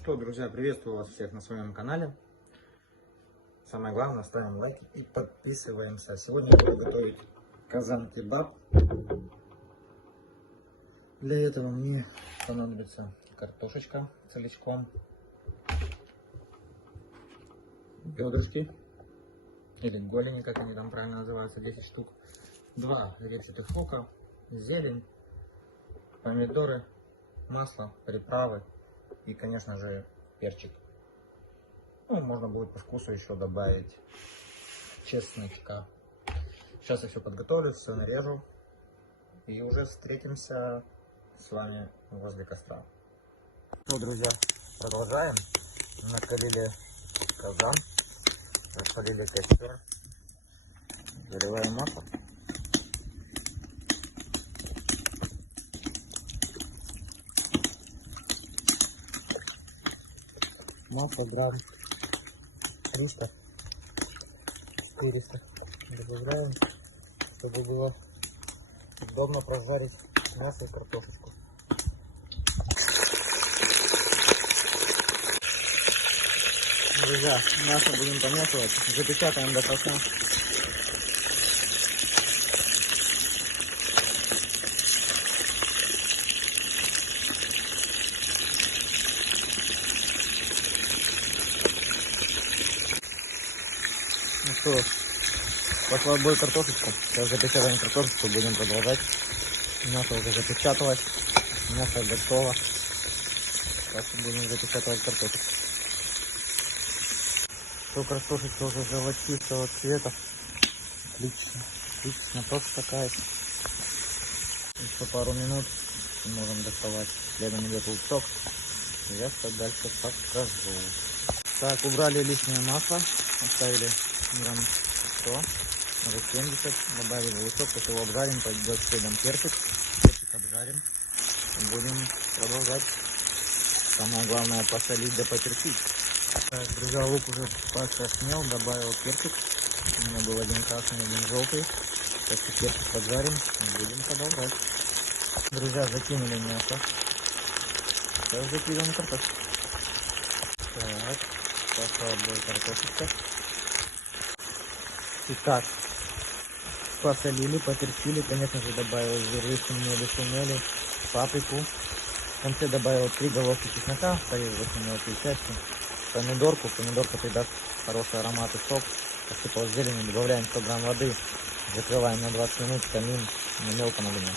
что, друзья, приветствую вас всех на своем канале. Самое главное, ставим лайки и подписываемся. Сегодня я буду готовить казан-кебаб. Для этого мне понадобится картошечка целиком, бедрышки или голени, как они там правильно называются, 10 штук, 2 репчатых лука, зелень, помидоры, масло, приправы и, конечно же, перчик. Ну, можно будет по вкусу еще добавить чесночка. Сейчас я все подготовлю, все нарежу и уже встретимся с вами возле костра. Ну, друзья, продолжаем. Накалили казан, распалили костер, заливаем масло. Масло грамм 300, 400 добавляем, чтобы было удобно прожарить мясо и картошечку. Друзья, мясо будем помешивать, запечатаем до конца. Ну что, пошла в бой картошечку. Сейчас запечатаем картошечку, будем продолжать. Мясо уже запечаталось, мясо готово. Сейчас будем запечатывать картошечку. Что, картошечка уже золотистого цвета. Отлично, отлично, просто такая. Еще пару минут и можем доставать. Следом идет лучок. Я что дальше покажу. Так, убрали лишнее масло, оставили грамм 100, может 70, добавили лучок, после его обжарим, пойдет следом перчик обжарим, будем продолжать. Самое главное посолить да поперчить. Так, друзья, лук уже покраснел, добавил перчик, у меня был один красный, один желтый, сейчас перчик поджарим и будем продолжать. Друзья, закинули мясо, сейчас закидываем картошку. Так, пошла бой картошечка. Итак, посолили, поперчили, конечно же добавил зиры, сумели, паприку. В конце добавил 3 головки чеснока, порезал на мелкие части, помидорку, помидорка придаст хороший аромат и сок. Посыпал зеленью, добавляем 100 грамм воды, закрываем на 20 минут, томим на мелком огне.